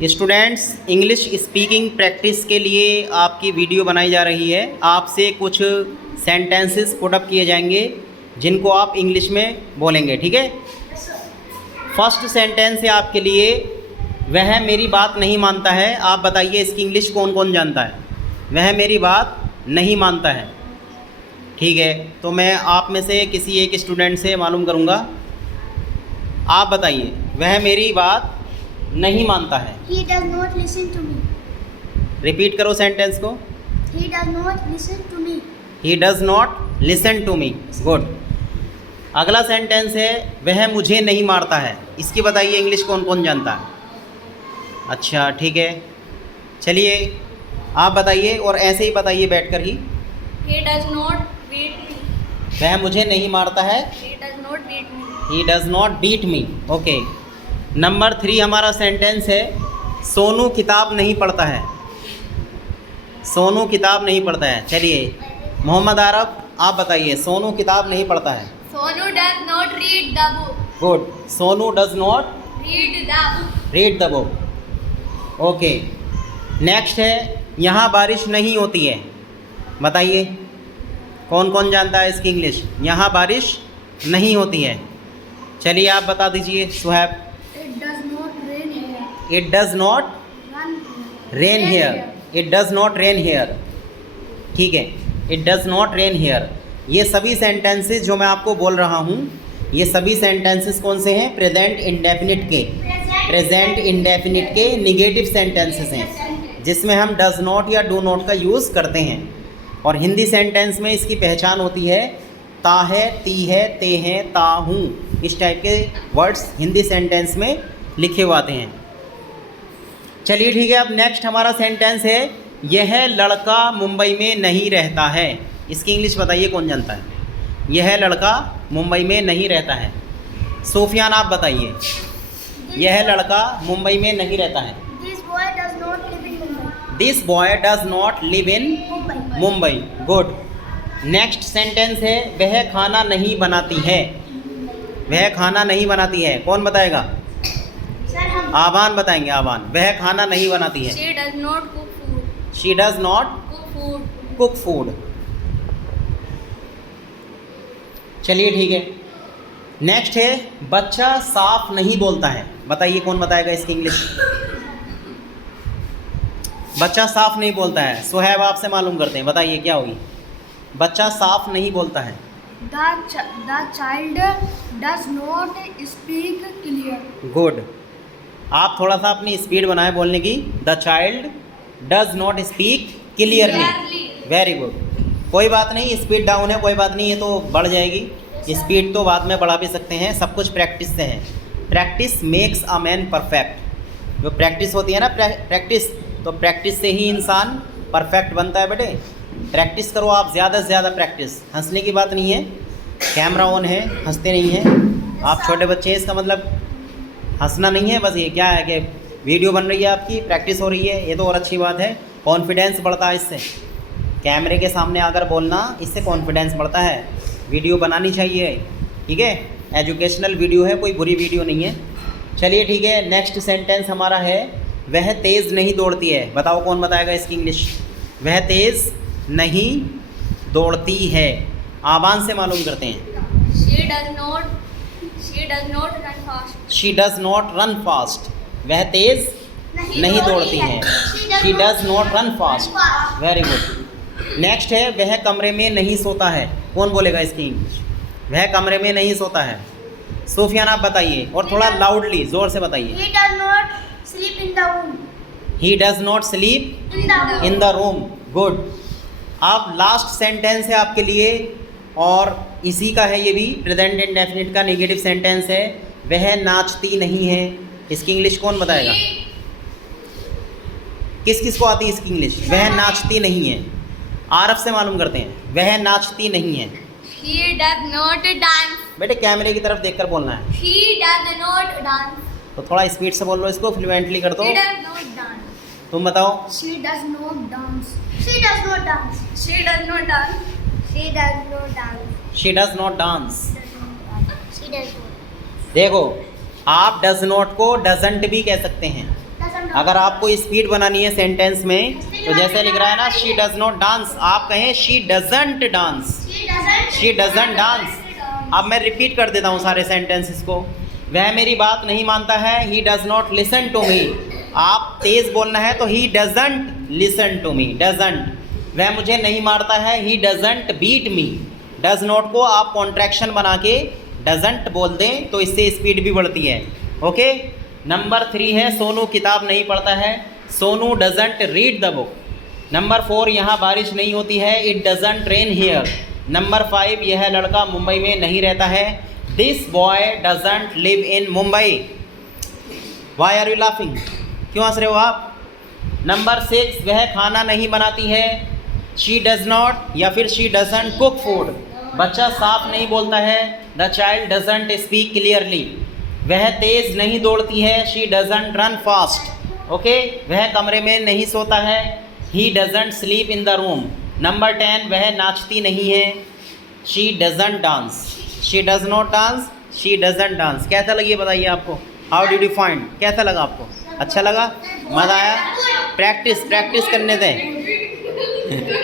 Students, English speaking practice के लिए आपकी वीडियो बनाई जा रही है। आपसे कुछ सेंटेंसेस पुटअप किए जाएंगे जिनको आप इंग्लिश में बोलेंगे, ठीक है। फर्स्ट सेंटेंस है आपके लिए, वह मेरी बात नहीं मानता है। आप बताइए इसकी इंग्लिश कौन कौन जानता है। वह मेरी बात नहीं मानता है, ठीक है। तो मैं आप में से किसी एक स्टूडेंट से मालूम करूँगा। आप बताइए, वह मेरी बात नहीं मानता है। He does not listen to me. Repeat करो सेंटेंस को। He does not listen to me. He does not listen to me. Good. अगला सेंटेंस है, वह मुझे नहीं मारता है। इसकी बताइए इंग्लिश कौन कौन जानता है। अच्छा, ठीक है, चलिए आप बताइए और ऐसे ही बताइए बैठकर ही। He does not beat me. वह मुझे नहीं मारता है। He does not beat me. He does not beat me. Okay. Number 3 हमारा सेंटेंस है, सोनू किताब नहीं पढ़ता है। सोनू किताब नहीं पढ़ता है। चलिए मोहम्मद आरफ, आप बताइए, सोनू किताब नहीं पढ़ता है। Sonu does not read the book. Good. Sonu does not Read the book. Read the book. Okay. Next है, यहाँ बारिश नहीं होती है। बताइए कौन कौन जानता है इसकी इंग्लिश। यहाँ बारिश नहीं होती है। चलिए आप बता दीजिए Suhaib. It does not rain here. It does not Run. Rain here. It does not rain here, ठीक है। It does not rain here. ये सभी सेंटेंसेस जो मैं आपको बोल रहा हूँ, ये सभी सेंटेंसेस कौन से हैं? प्रेजेंट इंडेफिनिट के। प्रेजेंट इंडेफिनिट के निगेटिव सेंटेंसेस हैं जिसमें हम डज नॉट या डू नॉट का यूज़ करते हैं। और हिंदी सेंटेंस में इसकी पहचान होती है, ता है, ती है, ते हैं, ता हूँ। इस टाइप के वर्ड्स हिंदी सेंटेंस में लिखे हुए आते हैं। चलिए ठीक है, अब नेक्स्ट हमारा सेंटेंस है, यह लड़का मुंबई में नहीं रहता है। इसकी इंग्लिश बताइए कौन जानता है। यह लड़का मुंबई में नहीं रहता है। सोफियान आप बताइए, यह लड़का मुंबई में नहीं रहता है। This boy does not live in Mumbai. This boy does not live in Mumbai. Mumbai. Good. Next sentence है, वह खाना नहीं बनाती है। वह खाना नहीं बनाती है, कौन बताएगा? Sir, हम आवान बताएंगे। आवान, वह खाना नहीं बनाती है। She does not cook food. She does not Cook food. Cook food. चलिए ठीक है। नेक्स्ट है, बच्चा साफ नहीं बोलता है। बताइए कौन बताएगा इसकी इंग्लिश। बच्चा साफ नहीं बोलता है। सुहैब आपसे मालूम करते हैं, बताइए क्या होगी। बच्चा साफ नहीं बोलता है। The child does not speak clear. Good. आप थोड़ा सा अपनी स्पीड बनाए बोलने की। The child does not speak clearly. Very good. कोई बात नहीं, स्पीड डाउन है, कोई बात नहीं, ये तो बढ़ जाएगी। स्पीड तो बाद में बढ़ा भी सकते हैं, सब कुछ प्रैक्टिस से है। Practice makes a man perfect. जो प्रैक्टिस होती है ना, प्रैक्टिस, तो प्रैक्टिस से ही इंसान परफेक्ट बनता है बेटे। प्रैक्टिस करो आप, ज़्यादा से ज़्यादा प्रैक्टिस। हंसने की बात नहीं है, कैमरा ऑन है, हंसते नहीं हैं। आप छोटे बच्चे हैं, इसका मतलब हंसना नहीं है। बस ये क्या है कि वीडियो बन रही है आपकी, प्रैक्टिस हो रही है, ये तो और अच्छी बात है। कॉन्फिडेंस बढ़ता है इससे। कैमरे के सामने आकर बोलना, इससे कॉन्फिडेंस बढ़ता है। वीडियो बनानी चाहिए, ठीक है। एजुकेशनल वीडियो है, कोई बुरी वीडियो नहीं है। चलिए ठीक है, नेक्स्ट सेंटेंस हमारा है, वह तेज़ नहीं दौड़ती है। बताओ कौन बताएगा इसकी इंग्लिश। वह तेज़ नहीं दौड़ती है। आवाज़ से मालूम करते हैं। She does not run fast. She does not run fast. वह तेज़ नहीं दौड़ती है। She does not run fast. Very good. Next है, वह कमरे में नहीं सोता है। कौन बोलेगा इसकी इंग्लिश। वह कमरे में नहीं सोता है। सोफियान आप बताइए, और थोड़ा लाउडली, ज़ोर से बताइए। He does not sleep in the room. He does not sleep In the room. In the room. Good. अब लास्ट सेंटेंस है आपके लिए, और इसी का है ये भी, प्रेजेंट इंडेफिनिट का नेगेटिव सेंटेंस है, वह नाचती नहीं है। इसकी इंग्लिश कौन बताएगा। किस किस को आती है इसकी इंग्लिश। वह नाचती नहीं है। आरफ से मालूम करते हैं, वह नाचती नहीं है। He does not dance. बेटे कैमरे की तरफ देखकर बोलना है। He does not dance. तो थोड़ा स्पीड से बोल लो, इसको फ्लुएंटली कर दो। He does not dance. तुम बताओ। She does not dance. She does not dance. She does not dance. She does not dance. She does not dance. She does not. देखो, आप डज नॉट को डजंट भी कह सकते हैं। Doesn't अगर आपको स्पीड बनानी है सेंटेंस में तो जैसे लिख रहा है ना शी डज नॉट डांस, आप कहें she doesn't dance, she doesn't dance. अब मैं रिपीट कर देता हूँ सारे सेंटेंसेस को। वह मेरी बात नहीं मानता है, he does not listen to me. आप तेज़ बोलना है तो he doesn't listen to me, doesn't. वह मुझे नहीं मारता है, he doesn't beat me. Does not को आप कॉन्ट्रैक्शन बना के डजंट बोल दें तो इससे स्पीड भी बढ़ती है। ओके। नंबर 3 है सोनू किताब नहीं पढ़ता है, Sonu doesn't read the book. Number 4 यहाँ बारिश नहीं होती है, it doesn't rain here. Number 5 यह लड़का मुंबई में नहीं रहता है, this boy doesn't live in Mumbai. Why are you laughing, क्यों हंस रहे हो आप? नंबर 6 वह खाना नहीं बनाती है, शी डज नॉट या फिर शी डजंट कुक फूड। बच्चा साफ नहीं बोलता है, the child doesn't speak clearly. वह तेज़ नहीं दौड़ती है, she doesn't run fast. Okay. वह कमरे में नहीं सोता है, he doesn't sleep in the room. Number 10 वह नाचती नहीं है, she doesn't dance, she does not dance, she doesn't dance. कैसा लगी बताइए आपको? हाउ डिड यू फाइंड, कैसा लगा आपको? अच्छा लगा, मज़ा आया? प्रैक्टिस करने दें।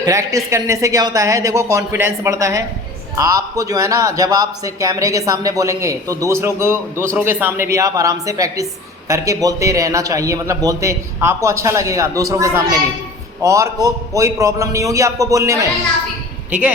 प्रैक्टिस करने से क्या होता है, देखो कॉन्फिडेंस बढ़ता है आपको जो है ना। जब आप से कैमरे के सामने बोलेंगे तो दूसरों के सामने भी आप आराम से प्रैक्टिस करके बोलते रहना चाहिए, मतलब बोलते आपको अच्छा लगेगा दूसरों के सामने भी, और कोई प्रॉब्लम नहीं होगी आपको बोलने में। ठीक है।